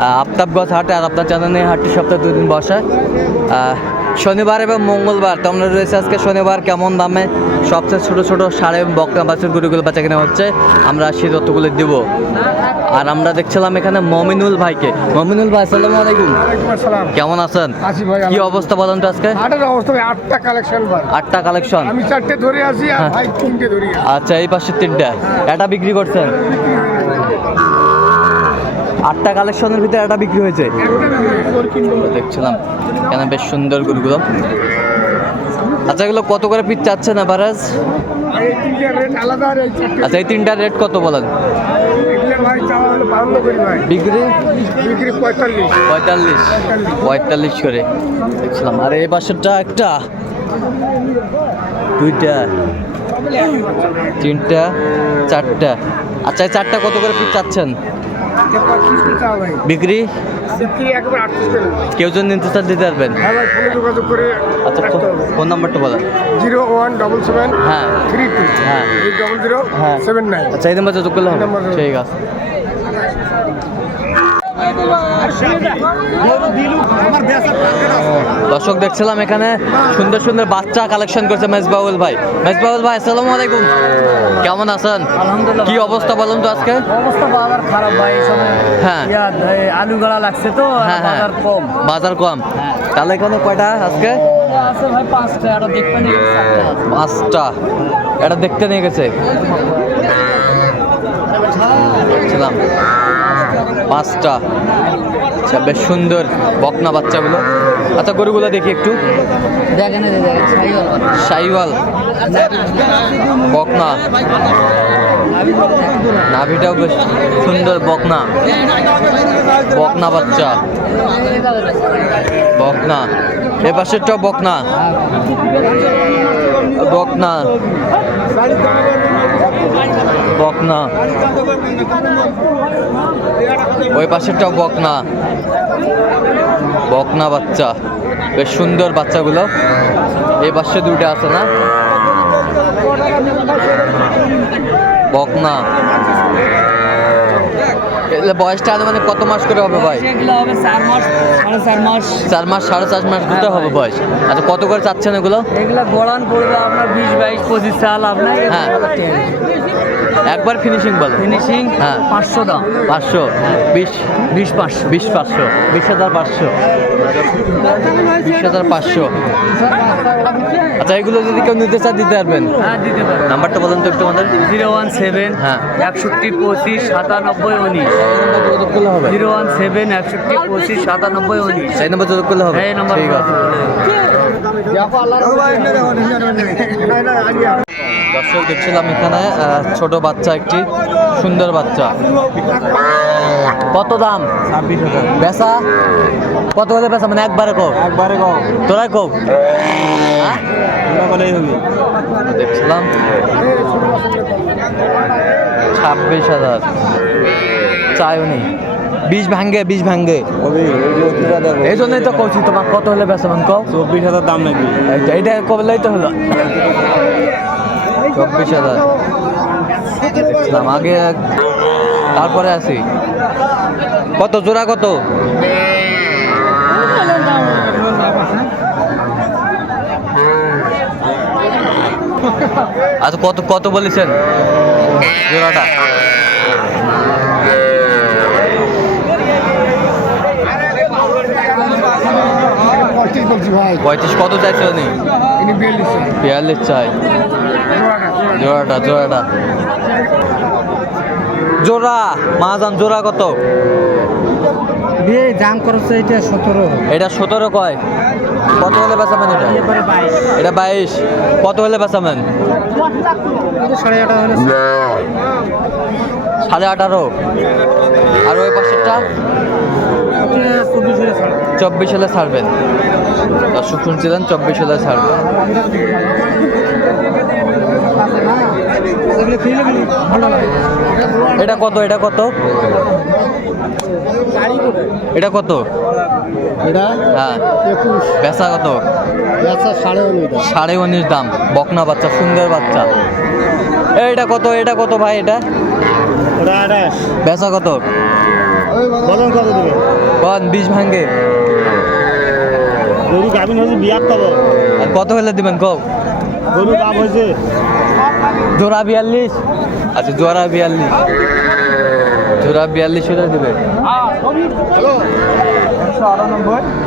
আফতাবগঞ্জ হাটে আর আপনার এই হাটটি সপ্তাহে দুদিন বসে আহ, শনিবার এবং মঙ্গলবার তো আমরা রয়েছে আজকে শনিবার কেমন দামে? সবচেয়ে ছোট ছোট সাড়ে বকনা বাছুর গরুগুলো বাচ্চা কিনে হচ্ছে। আমরা সেই তথ্যগুলো দিব। আর আমরা দেখছিলাম এখানে মমিনুল ভাইকে। মমিনুল ভাই আসসালামু আলাইকুম। কেমন আছেন? কি অবস্থা বলেন তো আজকে? আটটা কালেকশন আটটা কালেকশন আমি চারটে ধরে আছি আর হ্যাঁ। ভাই তিনটে ধরে আছি। আচ্ছা এই পাশে তিনটা। এটা বিক্রি করছেন? আটটা কালেকশনের ভিতরে এটা বিক্রি হয়েছে। দেখছিলাম কেন বেশ সুন্দর গরুগুলো। আচ্ছা এগুলো কত করে পিস আর এই চারটে আচ্ছা এই তিনটার রেট কত বলেন? বিক্রি? পঁয়তাল্লিশ। পঁয়তাল্লিশ করে। দেখছিলাম। আর এই পাশেরটা একটা। দুইটা। তিনটা, চারটা। আচ্ছা এই চারটা কত করে পিস চাচ্ছেন? বিক্রি? কেউ যদি নিতে চান দিতে পারবেন। হ্যাঁ যোগাযোগ করে আচ্ছা ফোন নাম্বারটা বলেন। জিরো ওয়ান ডবল সেভেন হ্যাঁ থ্রি টু হ্যাঁ। ডবল জিরো হ্যাঁ। Seven nine. আচ্ছা এই নাম্বার যোগ করলে হবে। ঠিক আছে। দর্শক দেখছিলাম এখানে সুন্দর সুন্দর বাচ্চা কালেকশন করছে মেজবাউল ভাই। মেজবাউল ভাই আসসালামু আলাইকুম। কেমন আছেন? কি অবস্থা বলুন তো আজকে? অবস্থা বাজার খারাপ ভাই হ্যাঁ। আলু গলা লাগছে তো হ্যাঁ হ্যাঁ। বাজার কম। বাজার কম। হ্যাঁ। তাহলে এখানে কয়টা আজকে? আছে ভাই পাঁচটা এটা দেখতে নিয়ে গেছে? দেখছিলাম। পাঁচটা। আচ্ছা বেশ সুন্দর বকনা বাচ্চাগুলো। আচ্ছা গরুগুলো দেখি একটু। দেখেন সাইওয়াল। বকনা। নাভিটাও বেশ সুন্দর বকনা। বকনা বাচ্চা। বকনা। এ পাশেরটাও বকনা। বকনা। বকনা। ওই পাশেরটাও বকনা। বকনা বাচ্চা। বেশ সুন্দর বাচ্চাগুলো। এই পাশে দুটো আছে না? বকনা। বয়সটা মানে কত মাস করে হবে ভাই? এগুলো হবে চার মাস সাড়ে চার মাস। চার মাস সাড়ে চার মাস দুটো হবে বয়স। আচ্ছা কত করে চাচ্ছেন এগুলো? এগুলো গড়ান পড়বে আপনার বিশ বাইশ পঁচিশ সাল আপনার হ্যাঁ। একবার ফিনিশিং বলো। ফিনিশিং হ্যাঁ। পাঁচশো দাম। পাঁচশো? বিশ। বিশ পাঁচশো। বিশ পাঁচশো। বিশ হাজার পাঁচশো। বিশ হাজার পাঁচশো। আচ্ছা এগুলো যদি কেউ নিতে চায় দিতে পারবেন। হ্যাঁ দিতে নাম্বারটা বলেন তো একটু আমাদের। জিরো ওয়ান সেভেন হ্যাঁ। একষট্টি পঁচিশ সাতানব্বই উনিশ। হবে জিরো ওয়ান সেভেন একষট্টি পঁচিশ সাতানব্বই উনিশ। সেই নাম্বার যোগাযোগ করলে হবে। এই নম্বর ঠিক আছে। দর্শক দেখছিলাম এখানে ছোট বাচ্চা একটি সুন্দর বাচ্চা। কত দাম? বেচা? কত হলে বেচা? মানে একবারে কো একবারে কম তোরাই কো দেখছিলাম ছাব্বিশ হাজার। নেই বিষ ভাঙ্গে বিষ ভাঙ্গে। এই জন্যই তো কৌছি তোমার কত হলে বেচা মানে কও? চব্বিশ হাজার দাম নাকি? এইটা- এইটা কবলেই তো হলো। চব্বিশ হাজার। দেখছিলাম আগে তারপরে আসি কত জোড়া কত? আচ্ছা কত কত বলেছেন? জোড়াটা। পঁয়ত্রিশ কত চাইছিল নি ইনি বিয়াল্লিশ বিয়াল্লিশ চাই। জোড়াটা জোড়াটা জোড়া মাহাজান জোড়া কত? দিয়ে দাম করছে এটা সতেরো। এটা সতেরো কয়? কত হলে বেচাবেন এটা? বাইশ। এটা বাইশ। কত হলে বেচাবেন? সাড়ে আঠারো সাড়ে আঠারো। আর ওই পাশেরটা? চব্বিশ হলে চব্বিশ হলে ছাড়বেন। দর্শক শুনছিলেন চব্বিশ হলে ছাড়বেন। এটা কত? এটা কত? এটা কত? এটা হ্যাঁ। বেচা কত? সাড়ে উনিশ। দাম। বকনা বাচ্চা সুন্দর বাচ্চা। এটা কত? এটা কত ভাই এটা? বেচা কত? কন বিষ ভাঙ্গে। গরু গাভিন হয়েছে বিয়ার কত হলে দিবেন কও? গরু গাভ হয়েছে জোড়া বিয়াল্লিশ। আচ্ছা জোড়া বিয়াল্লিশ। জোড়া বিয়াল্লিশ হলে দেবে।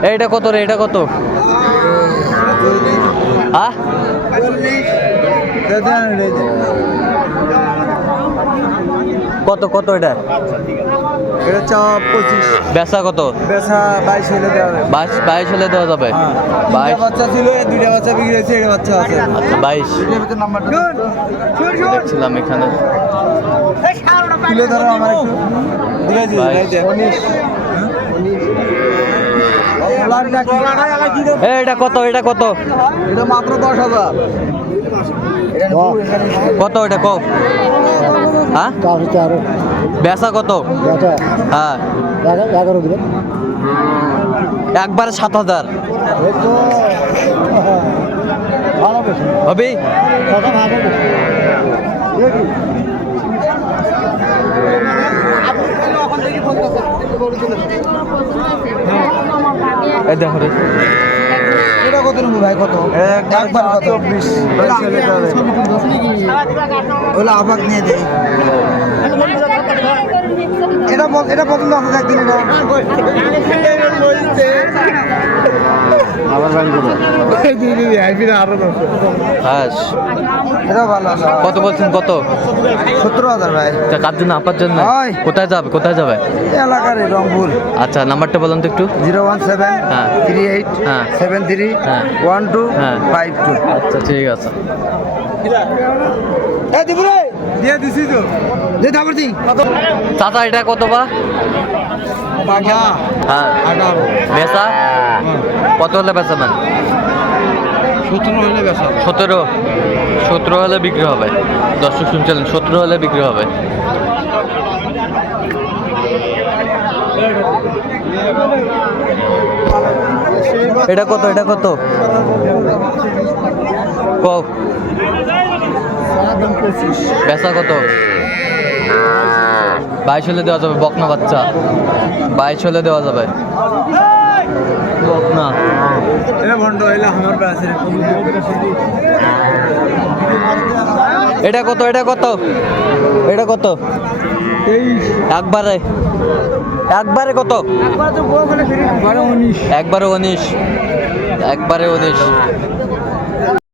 এইটা কত রে? এটা কত? হ্যাঁ কত কত এটা? এটা চা পঁচিশ বেচা কত? বেচা বাইশ হলে দেওয়া যাবে। বাইশ। বাইশ হলে দেওয়া যাবে বাইশ বাচ্চা ছিল এই দুইটা বাচ্চা বিক্রি হয়েছে এটা বাচ্চা আছে। আচ্ছা বাইশ। দেখছিলাম এখানে। এটা কত এটা কত? এটা মাত্র দশ হাজার। কত এটা কও? হ্যাঁ? বেচা কত? হ্যাঁ। এগারো একবারে সাত হাজার। হবি? এই দেখো রে। এটা কত নেব ভাই? কত? একবার কত? চব্বিশ। ওগুলো আবাক নিয়ে দেই এটা এটা পছন্দ আছে একদিন এটা? আবার কত বলছেন কত? সত্তর হাজার ভাই। কার জন্য? আপার জন্য। কোথায় যাবে কোথায় যাবে? এলাকার রংপুর। আচ্ছা নাম্বারটা বলুন তো একটু। জিরো ওয়ান সেভেন হ্যাঁ। থ্রি এইট হ্যাঁ। সেভেন থ্রি হ্যাঁ। One two. Five two. আচ্ছা ঠিক আছে। দিয়ে দিছি তো। দে তারপর চাচা এটা কত বা? বাঘা। হ্যাঁ। বেচা? কত হলে বেচাবেন সতেরো হলে বেসা সতেরো? সতেরো হলে বিক্রি হবে। দর্শক শুনছিলেন সতেরো হলে বিক্রি হবে। এটা কত এটা কত? কও বেচা কত? বাইশ হলে দেওয়া যাবে বকনা বাচ্চা। বাইশ হলে দেওয়া যাবে। বকনা। এটা কত এটা কত? এটা কত? একবারে। একবারে কত? একবার উনিশ। একবারে উনিশ।